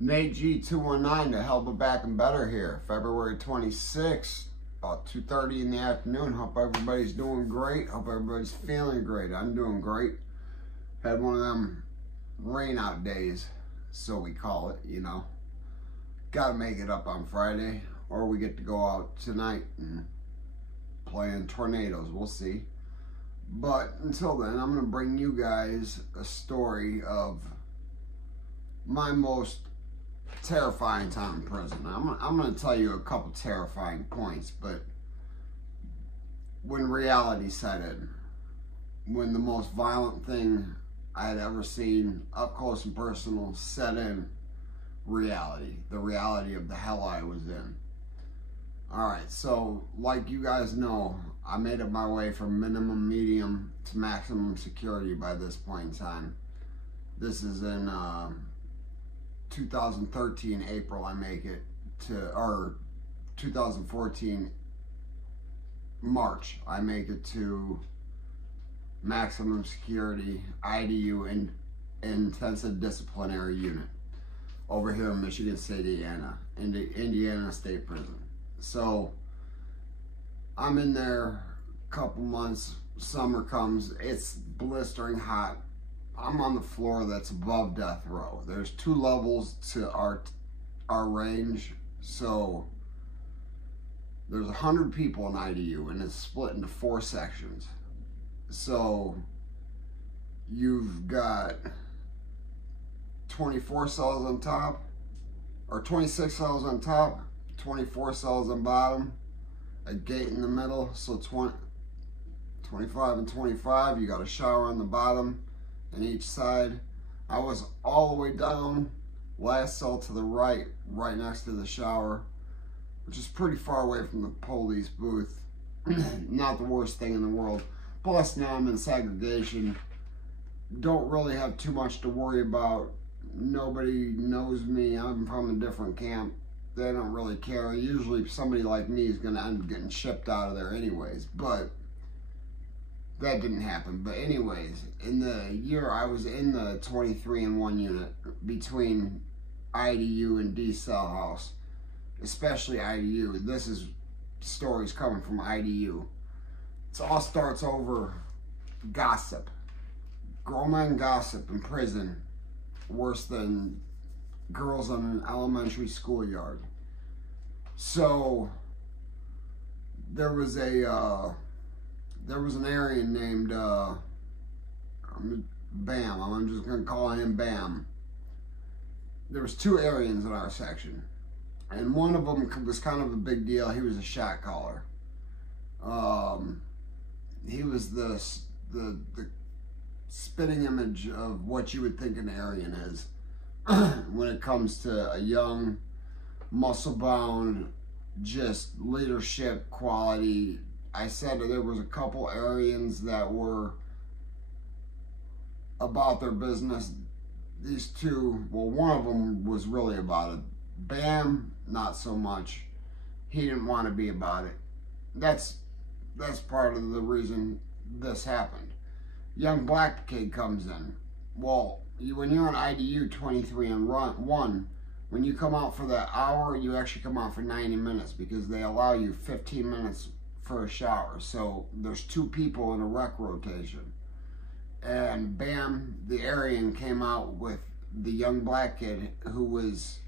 Nate G219 to Help It Back and Better here, February 26th, about 2:30 in the afternoon. Hope everybody's doing great. Hope everybody's feeling great. I'm doing great. Had one of them rain out days, so we call it, you know. Gotta make it up on Friday, or we get to go out tonight and play in tornadoes. We'll see. But until then, I'm gonna bring you guys a story of my most terrifying time in prison. I'm going to tell you a couple terrifying points, but when reality set in, when the most violent thing I had ever seen up close and personal set in, reality, the reality of the hell I was in. Alright, so like you guys know, I made it my way from minimum medium to maximum security by this point in time. This is in 2013 April. I make it to, or 2014 March, I make it to maximum security IDU and intensive disciplinary unit over here in Michigan State, Indiana State Prison. So I'm in there a couple months. Summer comes, it's blistering hot. I'm on the floor that's above death row. There's 2 levels to our range, so there's 100 people in IDU, and it's split into 4 sections. So you've got 24 cells on top, or 26 cells on top, 24 cells on bottom, a gate in the middle, so 25 and 25. You got a shower on the bottom on each side. I was all the way down, last cell to the right, right next to the shower, which is pretty far away from the police booth. Not the worst thing in the world. Plus now I'm in segregation. Don't really have too much to worry about. Nobody knows me. I'm from a different camp. They don't really care. Usually somebody like me is going to end up getting shipped out of there anyways, but that didn't happen. But anyways, in the year I was in the 23-in-1 unit between IDU and D cell house, especially IDU. This is stories coming from IDU. It all starts over gossip. Grown men gossip in prison worse than girls on an elementary schoolyard. So there was an Aryan named Bam. I'm just gonna call him Bam. There was 2 Aryans in our section, and one of them was kind of a big deal. He was a shot caller. He was the spitting image of what you would think an Aryan is when it comes to a young, muscle-bound, just leadership quality. I said that there was a couple Aryans that were about their business. These 2, well, one of them was really about it. Bam, not so much. He didn't want to be about it. That's part of the reason this happened. Young black kid comes in. Well, when you're on IDU 23-in-1, when you come out for that hour, you actually come out for 90 minutes because they allow you 15 minutes for a shower. So there's 2 people in a rec rotation. And Bam, the Aryan, came out with the young black kid who was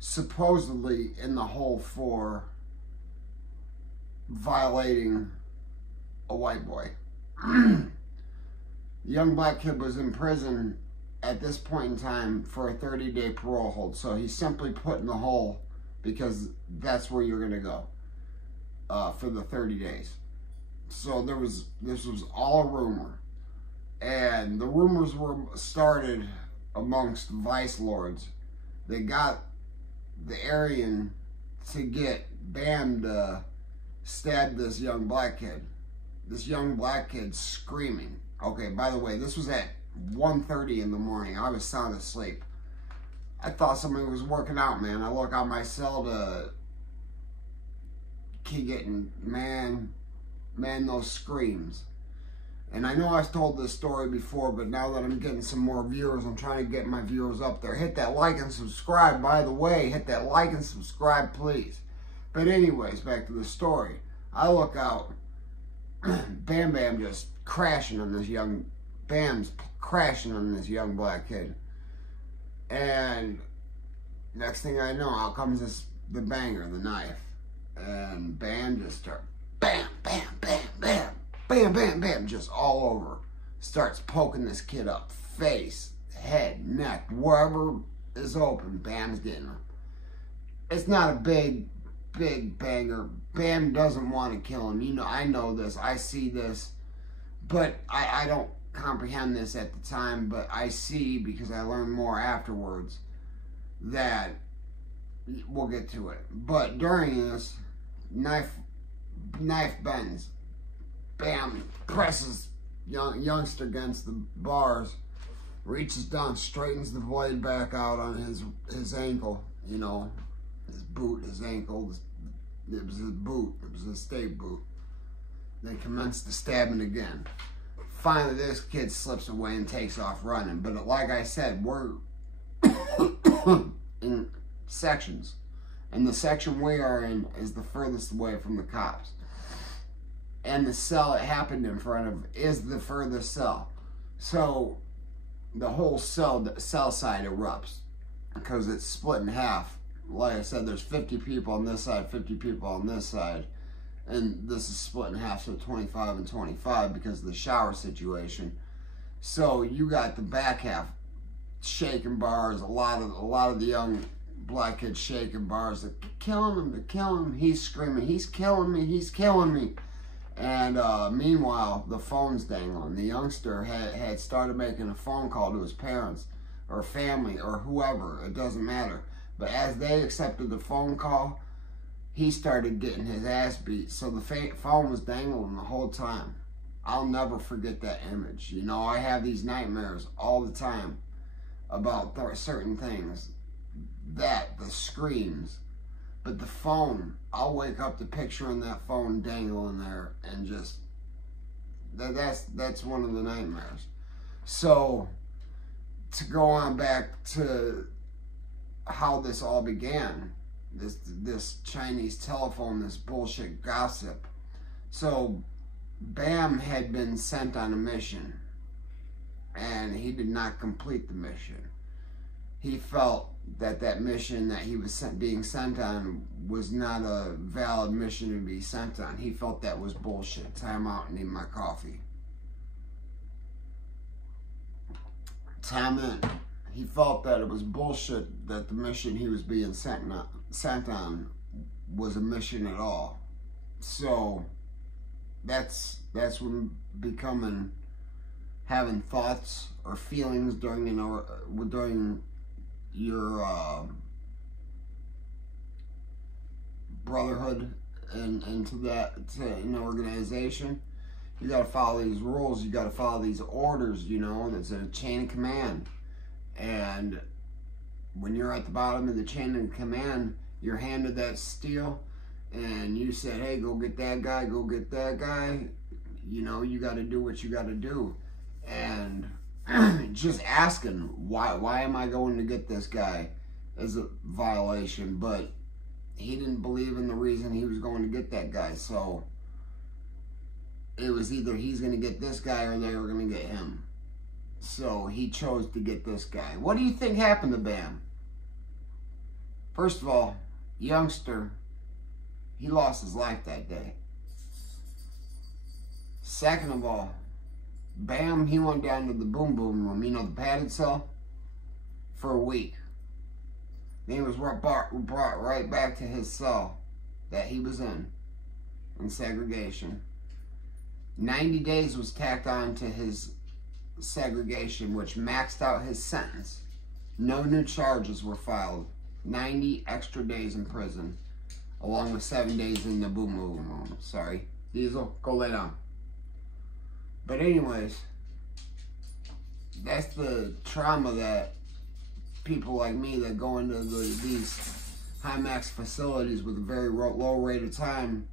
supposedly in the hole for violating a white boy. The young black kid was in prison at this point in time for a 30-day parole hold. So he's simply put in the hole because that's where you're going to go for the 30 days. So this was all a rumor. And the rumors were started amongst vice lords. They got the Aryan to get Bam to stab this young black kid. This young black kid screaming. Okay, by the way, this was at 1:30 in the morning. I was sound asleep. I thought somebody was working out, man. I look out my cell to keep getting, man, those screams. And I know I've told this story before, but now that I'm getting some more viewers, I'm trying to get my viewers up there. Hit that like and subscribe, by the way. Hit that like and subscribe, please. But anyways, back to the story. I look out, Bam Bam just crashing on this young, Bam's crashing on this young black kid. And next thing I know, out comes the banger, the knife. And Bam just starts, bam, bam, bam, bam. Bam, bam, bam, just all over. Starts poking this kid up. Face, head, neck, wherever is open, Bam's getting him. It's not a big banger. Bam doesn't want to kill him. You know, I know this. I see this. But I don't comprehend this at the time. But I see, because I learned more afterwards, that we'll get to it. But during this, knife bends. Bam, presses youngster against the bars, reaches down, straightens the blade back out on his ankle, you know, his boot, his ankle. It was his boot. It was his state boot. Then commenced to stabbing again. Finally, this kid slips away and takes off running. But like I said, we're in sections. And the section we are in is the furthest away from the cops. And the cell it happened in front of is the furthest cell. So the whole cell side erupts because it's split in half. Like I said, there's 50 people on this side, 50 people on this side. And this is split in half, so 25 and 25 because of the shower situation. So you got the back half shaking bars, a lot of the young black kids shaking bars. They're killing him, they're killing him. He's screaming, he's killing me, he's killing me. And meanwhile, the phone's dangling. The youngster had started making a phone call to his parents or family or whoever. It doesn't matter. But as they accepted the phone call, he started getting his ass beat. So the phone was dangling the whole time. I'll never forget that image. You know, I have these nightmares all the time about certain things. The screams. But the phone, I'll wake up to picturing that phone dangling there, and just that's one of the nightmares. So to go on back to how this all began, this Chinese telephone, this bullshit gossip. So Bam had been sent on a mission, and he did not complete the mission. He felt that mission that he was being sent on was not a valid mission to be sent on. He felt that was bullshit. Time out and need my coffee. Time in. He felt that it was bullshit that the mission he was being sent on was a mission at all. So that's when having thoughts or feelings during your brotherhood and to an organization. You got to follow these rules. You got to follow these orders. You know, there's a chain of command, and when you're at the bottom of the chain of command, you're handed that steel, and you said, "Hey, go get that guy. Go get that guy." You know, you got to do what you got to do, and just asking why am I going to get this guy is a violation. But he didn't believe in the reason he was going to get that guy, so it was either he's going to get this guy or they were going to get him. So he chose to get this guy. What do you think happened to Bam? First of all, youngster, he lost his life that day. Second of all, Bam, he went down to the boom room, you know, the padded cell, for a week. Then he was brought right back to his cell that he was in segregation. 90 days was tacked on to his segregation, which maxed out his sentence. No new charges were filed. 90 extra days in prison, along with 7 days in the boom room. Sorry. Diesel, go lay down. But anyways, that's the trauma that people like me that go into these high-max facilities with a very low rate of time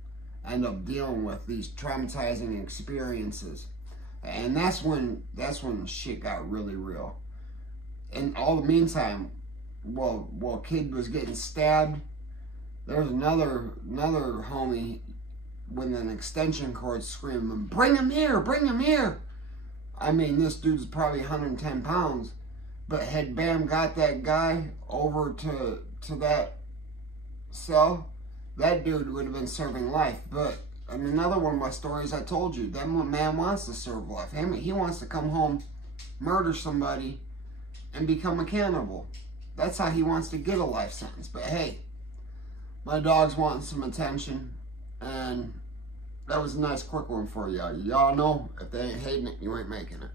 end up dealing with, these traumatizing experiences. And that's when shit got really real. And all the meantime, while kid was getting stabbed, there was another homie with an extension cord screaming, "Bring him here! Bring him here!" I mean, this dude's probably 110 pounds, but had Bam got that guy over to that cell, that dude would have been serving life. But in another one of my stories, I told you, that man wants to serve life. He wants to come home, murder somebody, and become a cannibal. That's how he wants to get a life sentence. But hey, my dog's wanting some attention, and that was a nice quick one for y'all. Y'all know if they ain't hating it, you ain't making it.